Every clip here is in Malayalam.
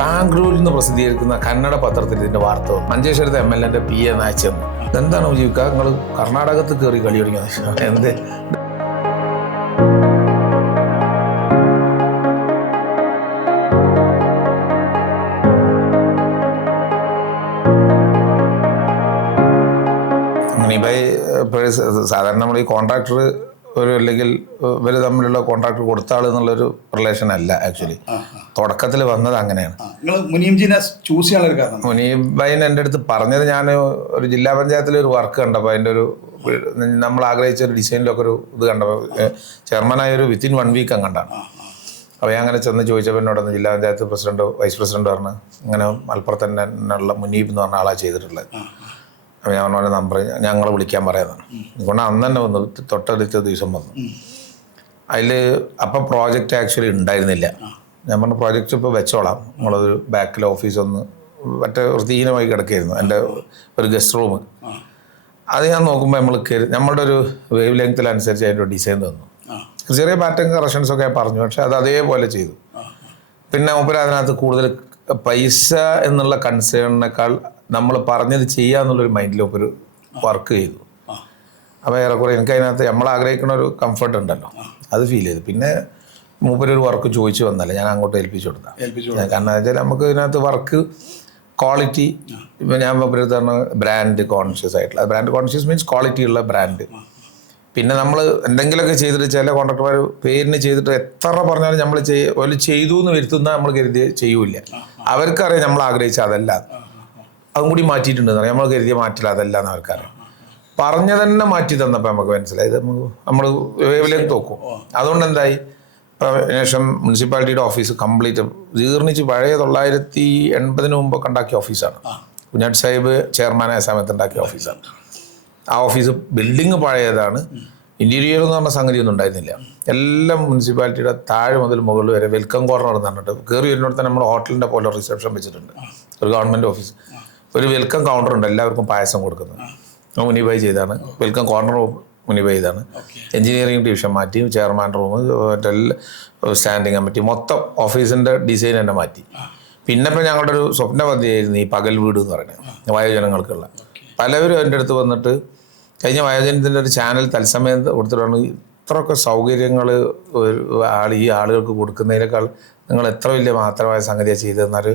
ബാംഗ്ലൂരിൽ നിന്ന് പ്രസിദ്ധീകരിക്കുന്ന കന്നഡ പത്രത്തിൽ ഇതിന്റെ വാർത്ത. മഞ്ചേശ്വരത്തെ എം എൽ എന്റെ പി എ അയച്ചെന്ന് എന്താണ് ജീവിക്കുക നിങ്ങൾ കർണാടകത്ത് കയറി കളി തുടങ്ങിയത് എന്ത്? സാധാരണ നമ്മൾ ഈ കോൺട്രാക്ടർ ഒരു അല്ലെങ്കിൽ ഇവർ തമ്മിലുള്ള കോൺട്രാക്ട് കൊടുത്ത ആൾ എന്നുള്ളൊരു റിലേഷൻ അല്ല ആക്ച്വലി തുടക്കത്തിൽ വന്നത് അങ്ങനെയാണ്. നിങ്ങൾ ബൈൻ എന്റെ അടുത്ത് പറഞ്ഞത് ഞാൻ ഒരു ജില്ലാ പഞ്ചായത്തിൽ ഒരു വർക്ക് കണ്ടപ്പോൾ അതിന്റെ ഒരു നമ്മൾ ആഗ്രഹിച്ച ഒരു ഡിസൈനിലൊക്കെ ഒരു ഇത് കണ്ടപ്പോൾ ചെയർമാനായ ഒരു വിത്തിൻ വൺ വീക്ക് കണ്ടാണ്. അപ്പോൾ ഞാൻ അങ്ങനെ ചെന്ന് ചോദിച്ചപ്പോൾ എന്നോട് ഒന്ന് ജില്ലാ പഞ്ചായത്ത് പ്രസിഡന്റ് വൈസ് പ്രസിഡന്റ് പറഞ്ഞു ഇങ്ങനെ മലപ്പുറത്ത് തന്നെ ഉള്ള മുനീബ് എന്ന് പറഞ്ഞ ആളാണ് ചെയ്തിട്ടുള്ളത്. അപ്പോൾ ഞാൻ പറഞ്ഞ നമ്പർ ഞങ്ങൾ വിളിക്കാൻ പറയുന്നതാണ് അതുകൊണ്ട് അന്ന് തന്നെ വന്നു. തൊട്ടടുത്ത ദിവസം വന്നു. അതിൽ അപ്പം പ്രോജക്റ്റ് ആക്ച്വലി ഉണ്ടായിരുന്നില്ല. ഞാൻ പറഞ്ഞ പ്രോജക്റ്റ് ഇപ്പോൾ വെച്ചോളാം. നമ്മളൊരു ബാക്കിൽ ഓഫീസ് ഒന്ന് മറ്റേ വൃത്തിഹീനമായി കിടക്കുകയായിരുന്നു എന്റെ ഒരു ഗസ്റ്റ് റൂം. അത് ഞാൻ നോക്കുമ്പോൾ നമ്മൾ കയറി നമ്മളുടെ ഒരു വേവ് ലെങ്ത്തിലനുസരിച്ച് അതിന്റെ ഡിസൈൻ തന്നു. ചെറിയ പാറ്റേൺ കറക്ഷൻസ് ഒക്കെ പറഞ്ഞു. പക്ഷെ അത് അതേപോലെ ചെയ്തു. പിന്നെ മൂപ്പര് അതിനകത്ത് കൂടുതൽ പൈസ എന്നുള്ള കൺസേണിനേക്കാൾ നമ്മൾ പറഞ്ഞത് ചെയ്യുക എന്നുള്ളൊരു മൈൻഡിലൊക്കെ ഒരു വർക്ക് ചെയ്തു. അപ്പോൾ ഏറെക്കുറെ എനിക്ക് അതിനകത്ത് നമ്മൾ ആഗ്രഹിക്കുന്ന ഒരു കംഫർട്ട് ഉണ്ടല്ലോ. അത് ഫീൽ ചെയ്തു. പിന്നെ മൂപ്പരൊരു വർക്ക് ചോദിച്ചു വന്നല്ല ഞാൻ അങ്ങോട്ട് ഏൽപ്പിച്ചു കൊടുത്താ കാരണം വെച്ചാൽ നമുക്ക് ഇതിനകത്ത് വർക്ക് ക്വാളിറ്റി ഇപ്പം ഞാൻ പറഞ്ഞ ബ്രാൻഡ് കോൺഷ്യസ് ആയിട്ടുള്ള ബ്രാൻഡ് കോൺഷ്യസ് മീൻസ് ക്വാളിറ്റി ഉള്ള ബ്രാൻഡ് പിന്നെ നമ്മൾ എന്തെങ്കിലുമൊക്കെ ചെയ്തിട്ട് ചില കോൺട്രാക്ടർമാർ പേരിന് ചെയ്തിട്ട് എത്ര പറഞ്ഞാലും നമ്മൾ ചെയ് ഒരു ചെയ്തു എന്ന് വരുത്തുന്ന നമ്മൾ കരുതി ചെയ്യൂല അവർക്കറിയാം നമ്മൾ ആഗ്രഹിച്ച അതല്ല അതും കൂടി മാറ്റിയിട്ടുണ്ട് നമ്മൾ കരുതിയ മാറ്റില്ല അതല്ല എന്ന് അവർക്കറിയാം പറഞ്ഞ തന്നെ മാറ്റി തന്നപ്പോൾ നമുക്ക് മനസ്സിലായി. ഇത് നമുക്ക് നമ്മൾ വേവിലേക്ക് തോക്കും. അതുകൊണ്ട് എന്തായി ശേഷം മുനിസിപ്പാലിറ്റിയുടെ ഓഫീസ് കംപ്ലീറ്റ് ജീർണിച്ച് പഴയ തൊള്ളായിരത്തി എൺപതിന് മുമ്പൊക്കെ ഉണ്ടാക്കിയ ഓഫീസാണ്. കുഞ്ഞാട്ട് സാഹിബ് ചെയർമാനായ സമയത്ത് ഉണ്ടാക്കിയ ഓഫീസാണ്. ആ ഓഫീസ് ബിൽഡിങ് പഴയതാണ്. ഇന്റീരിയർ എന്ന് പറഞ്ഞ സംഗതി ഒന്നും ഉണ്ടായിരുന്നില്ല. എല്ലാം മുനിസിപ്പാലിറ്റിയുടെ താഴെ മുതൽ മുകളിൽ വരെ വെൽക്കം കോർണർ എന്ന് പറഞ്ഞിട്ട് കയറി വരുന്നിടത്ത് നമ്മൾ ഹോട്ടലിന്റെ പോലെ റിസപ്ഷൻ വെച്ചിട്ടുണ്ട്. ഒരു ഗവൺമെന്റ് ഓഫീസ്. ഒരു വെൽക്കം കൗണ്ടർ ഉണ്ട് എല്ലാവർക്കും പായസം കൊടുക്കുന്നത്. അത് മുനിബായി ചെയ്താണ്. വെൽക്കം കോർണർ മുനിബായി ചെയ്താണ്. എഞ്ചിനീയറിംഗ് ഡിവിഷൻ മാറ്റി ചെയർമാൻ റൂം മറ്റെല്ലാം സ്റ്റാൻഡിങ് കമ്മിറ്റി മൊത്തം ഓഫീസിന്റെ ഡിസൈൻ തന്നെ മാറ്റി. പിന്നെ ഇപ്പം ഞങ്ങളുടെ ഒരു സ്വപ്ന പദ്ധതിയായിരുന്നു ഈ പകൽ വീട് എന്ന് പറയുന്നത് വയോജനങ്ങൾക്കുള്ള. പലവരും എന്റെ അടുത്ത് വന്നിട്ട് കഴിഞ്ഞ വയോജനത്തിന്റെ ഒരു ചാനൽ തത്സമയം കൊടുത്തിട്ടാണ് ഇത്രയൊക്കെ സൗകര്യങ്ങൾ ഒരു ആൾ ഈ ആളുകൾക്ക് കൊടുക്കുന്നതിനേക്കാൾ നിങ്ങൾ എത്ര വലിയ മാത്രമായ സംഗതിയാണ് ചെയ്തതെന്നൊരു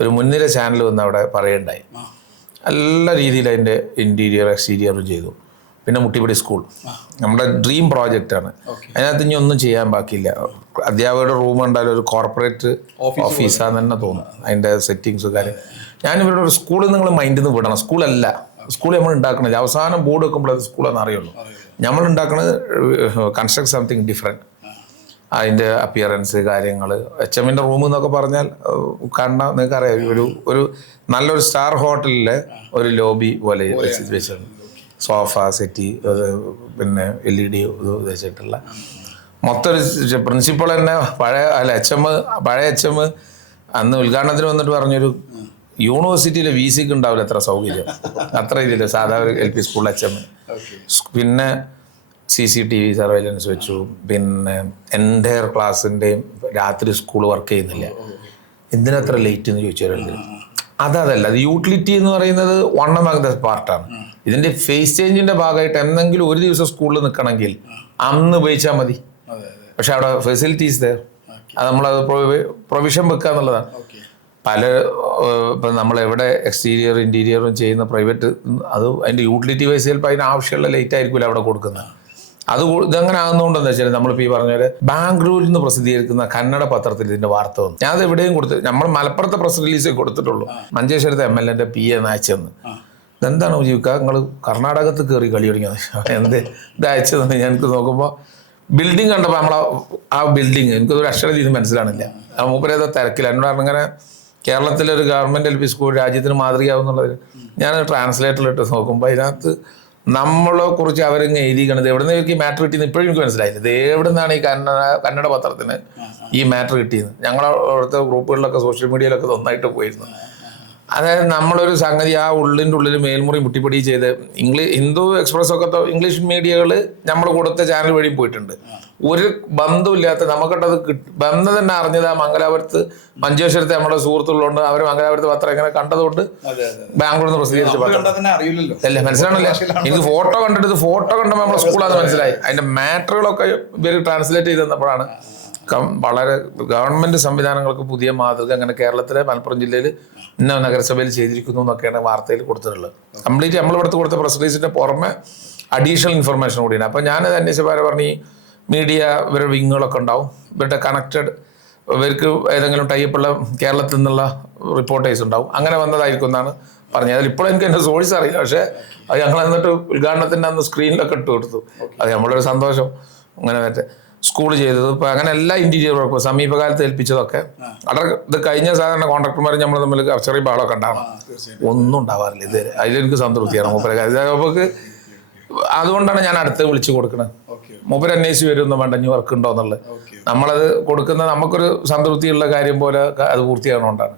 ഒരു മുൻനിര ചാനൽ വന്ന് അവിടെ പറയുണ്ടായി നല്ല രീതിയിൽ അതിന്റെ ഇന്റീരിയർ എക്സ്റ്റീരിയറും ചെയ്തു. പിന്നെ മുട്ടിപ്പടി സ്കൂൾ നമ്മുടെ ഡ്രീം പ്രോജക്റ്റാണ് അതിനകത്ത് ഇനി ഒന്നും ചെയ്യാൻ ബാക്കിയില്ല. അധ്യാപകരുടെ റൂം ഉണ്ടായാലും ഒരു കോർപ്പറേറ്റ് ഓഫീസാന്ന് തന്നെ തോന്നും. അതിന്റെ സെറ്റിങ്സ് കാര്യം ഞാൻ ഇവരുടെ ഒരു സ്കൂളിൽ നിങ്ങൾ മൈൻഡിൽ നിന്ന് വിടണം. സ്കൂളല്ല സ്കൂൾ നമ്മൾ ഉണ്ടാക്കണില്ല അവസാനം ബോർഡ് വെക്കുമ്പോൾ അത് സ്കൂളെന്ന് അറിയുള്ളൂ. നമ്മൾ ഉണ്ടാക്കുന്നത് കൺസ്ട്രക്ട് സംതിങ് ഡിഫറെന്റ് അതിന്റെ അപ്പിയറൻസ് കാര്യങ്ങൾ എച്ച് എമ്മിന്റെ റൂം എന്നൊക്കെ പറഞ്ഞാൽ കണ്ട നിങ്ങൾക്ക് അറിയാം ഒരു ഒരു നല്ലൊരു സ്റ്റാർ ഹോട്ടലിലെ ഒരു ലോബി പോലെ വെച്ച് വെച്ചിട്ടുണ്ട്. സോഫ സെറ്റി പിന്നെ എൽ ഇ ഡി വെച്ചിട്ടുള്ള. മൊത്തം ഒരു പ്രിൻസിപ്പൾ തന്നെ പഴയ അല്ല എച്ച് എം പഴയ എച്ച് എം അന്ന് ഉദ്ഘാടനത്തിന് വന്നിട്ട് പറഞ്ഞൊരു യൂണിവേഴ്സിറ്റിയിലെ വി സിക്ക് ഉണ്ടാവില്ല എത്ര സൗകര്യം. അത്ര ഇതില്ല സാധാരണ L P school H M പിന്നെ C C T V surveillance വെച്ചു. പിന്നെ എന്റെ ക്ലാസ്സിന്റെയും രാത്രി സ്കൂൾ വർക്ക് ചെയ്യുന്നില്ല. എന്തിനത്ര ലേറ്റ് എന്ന് ചോദിച്ചവരുണ്ട് അതല്ല അത് യൂട്ടിലിറ്റി എന്ന് പറയുന്നത് വൺ ഓഫ് ദ പാർട്ടാണ് ഇതിന്റെ ഫേസ് ചേഞ്ചിന്റെ ഭാഗമായിട്ട് എന്തെങ്കിലും ഒരു ദിവസം സ്കൂളിൽ നിൽക്കണമെങ്കിൽ അന്ന് ഉപയോഗിച്ചാൽ മതി. പക്ഷെ അവിടെ ഫെസിലിറ്റീസ് ദർ അത് നമ്മളത് പ്രൊവിഷൻ വെക്കുക എന്നുള്ളതാണ്. പല ഇപ്പം നമ്മൾ എവിടെ എക്സ്റ്റീരിയർ ഇന്റീരിയറും ചെയ്യുന്ന പ്രൈവറ്റ് അത് അതിന്റെ യൂട്ടിലിറ്റി വൈസ് ചിലപ്പോൾ അതിന് ആവശ്യമുള്ള ലൈറ്റ് ആയിരിക്കില്ല അവിടെ കൊടുക്കുന്നത്. അത് ഇതെങ്ങനെ ആകുന്നതുകൊണ്ടെന്ന് വെച്ചാൽ നമ്മളിപ്പോൾ ഈ പറഞ്ഞ പോലെ ബാംഗ്ലൂരിൽ നിന്ന് പ്രസിദ്ധീകരിക്കുന്ന കന്നഡ പത്രത്തിൽ ഇതിന്റെ വാർത്ത വന്നു. ഞാൻ അത് എവിടെയും കൊടുത്തു നമ്മൾ മലപ്പുറത്തെ പ്രസ് റിലീസ് കൊടുത്തിട്ടുള്ളൂ. മഞ്ചേശ്വരത്തെ എം എൽ എന്റെ പി എ നയച്ചെന്ന് ഇതെന്താണ് ജീവിക്ക നിങ്ങൾ കർണാടകത്ത് കയറി കളി തുടങ്ങിയത് എന്ത് ഇത് അയച്ചതെന്ന് ഞങ്ങൾക്ക് നോക്കുമ്പോൾ ബിൽഡിംഗ് കണ്ടപ്പോൾ നമ്മളെ ആ ബിൽഡിങ് എനിക്കൊരു അക്ഷരം രീതി മനസ്സിലാണില്ല ആ മൂപ്പരേതോ തിരക്കില്ല എന്നോട് അങ്ങനെ കേരളത്തിലെ ഒരു ഗവൺമെന്റ് എൽ പി സ്കൂൾ രാജ്യത്തിന് മാതൃകയാവുന്നുള്ളത് ഞാൻ ട്രാൻസ്ലേറ്ററിലിട്ട് നോക്കുമ്പോൾ അതിനകത്ത് നമ്മളെ കുറിച്ച് അവരിങ്ങ് എഴുതിക്കണത് എവിടെ നിന്ന് ഈ മാറ്റർ കിട്ടിയെന്ന് ഇപ്പോഴും എനിക്ക് മനസ്സിലായില്ല. ഇത് എവിടെ നിന്നാണ് ഈ കന്നഡ കന്നഡ പത്രത്തിന് ഈ മാറ്റർ കിട്ടിയത് ഞങ്ങളെ അവിടുത്തെ ഗ്രൂപ്പുകളിലൊക്കെ സോഷ്യൽ മീഡിയയിലൊക്കെ നന്നായിട്ട് പോയിരുന്നു. അതായത് നമ്മളൊരു സംഗതി ആ ഉള്ളിന്റെ ഉള്ളിൽ മേൽമുറി മുട്ടിപ്പടി ചെയ്ത് ഇംഗ്ലീഷ് ഹിന്ദു എക്സ്പ്രസ് ഒക്കെ ഇംഗ്ലീഷ് മീഡിയകൾ നമ്മൾ കൊടുത്ത ചാനൽ വഴി പോയിട്ടുണ്ട്. ഒരു ബന്ധമില്ലാത്ത നമുക്കിട്ടത് കിട്ടും ബന്ധം തന്നെ അറിഞ്ഞത് ആ മംഗലാപുരത്ത് മഞ്ചേശ്വരത്തെ നമ്മുടെ സുഹൃത്തുള്ളതുകൊണ്ട് അവർ മംഗലാപുരത്ത് പത്രം ഇങ്ങനെ കണ്ടതുകൊണ്ട് ബാംഗ്ലൂരിൽ നിന്ന് പ്രസിദ്ധീകരിച്ചു അല്ല മനസ്സിലാണല്ലേ എനിക്ക് ഫോട്ടോ കണ്ടിട്ട് ഫോട്ടോ കണ്ടപ്പോൾ നമ്മുടെ സ്കൂളാന്ന് മനസ്സിലായി. അതിന്റെ മാറ്ററുകളൊക്കെ ഇവർ ട്രാൻസ്ലേറ്റ് ചെയ്ത് തന്നപ്പോഴാണ്. വളരെ ഗവൺമെന്റ് സംവിധാനങ്ങൾക്ക് പുതിയ മാതൃക അങ്ങനെ കേരളത്തിലെ മലപ്പുറം ജില്ലയിൽ ഇന്ന നഗരസഭയിൽ ചെയ്തിരിക്കുന്നു എന്നൊക്കെയാണ് വാർത്തയിൽ കൊടുത്തിട്ടുള്ളത്. കംപ്ലീറ്റ് നമ്മൾ ഇവിടുത്തെ കൊടുത്ത പ്രസ് റിലീസിന്റെ പുറമെ അഡീഷണൽ ഇൻഫർമേഷൻ കൂടിയാണ്. അപ്പം ഞാനത് അന്വേഷിച്ചപ്പോൾ പറഞ്ഞു മീഡിയ ഇവരുടെ വിങ്ങുകളൊക്കെ ഉണ്ടാവും. ഇവരുടെ കണക്റ്റഡ് ഇവർക്ക് ഏതെങ്കിലും ടൈപ്പുള്ള കേരളത്തിൽ നിന്നുള്ള റിപ്പോർട്ടേഴ്സ് ഉണ്ടാവും. അങ്ങനെ വന്നതായിരിക്കും എന്നാണ് പറഞ്ഞത്. അതിൽ ഇപ്പോഴും എനിക്ക് എന്റെ സോഴ്സ് അറിയില്ല. പക്ഷേ അത് ഞങ്ങൾ എന്നിട്ട് ഉദ്ഘാടനത്തിന്റെ അന്ന് സ്ക്രീനിലൊക്കെ ഇട്ട് കൊടുത്തു. അത് നമ്മളൊരു സന്തോഷം. അങ്ങനെ മറ്റേ സ്കൂൾ ചെയ്തത്. ഇപ്പോൾ അങ്ങനെ എല്ലാ ഇന്റീരിയർ വർക്കും സമീപകാലത്ത് ഏൽപ്പിച്ചതൊക്കെ. അവിടെ ഇത് കഴിഞ്ഞ സാധാരണ കോൺട്രാക്ടർമാർ നമ്മൾ തമ്മിൽ കർച്ചറി ബാളൊക്കെ ഉണ്ടാവണം. ഒന്നും ഉണ്ടാവാറില്ല ഇത് അതിലെനിക്ക് സംതൃപ്തിയാണ്. മൂപ്പരെ. നമുക്ക് അതുകൊണ്ടാണ് ഞാൻ അടുത്ത് വിളിച്ചു കൊടുക്കുന്നത് മൂപ്പര് അന്വേഷിച്ച് വരുമെന്ന് വേണ്ട ഇനി വർക്ക് ഉണ്ടോ എന്നുള്ളത്. നമ്മളത് കൊടുക്കുന്ന നമുക്കൊരു സംതൃപ്തിയുള്ള കാര്യം പോലെ അത് പൂർത്തിയാകണോണ്ടാണ്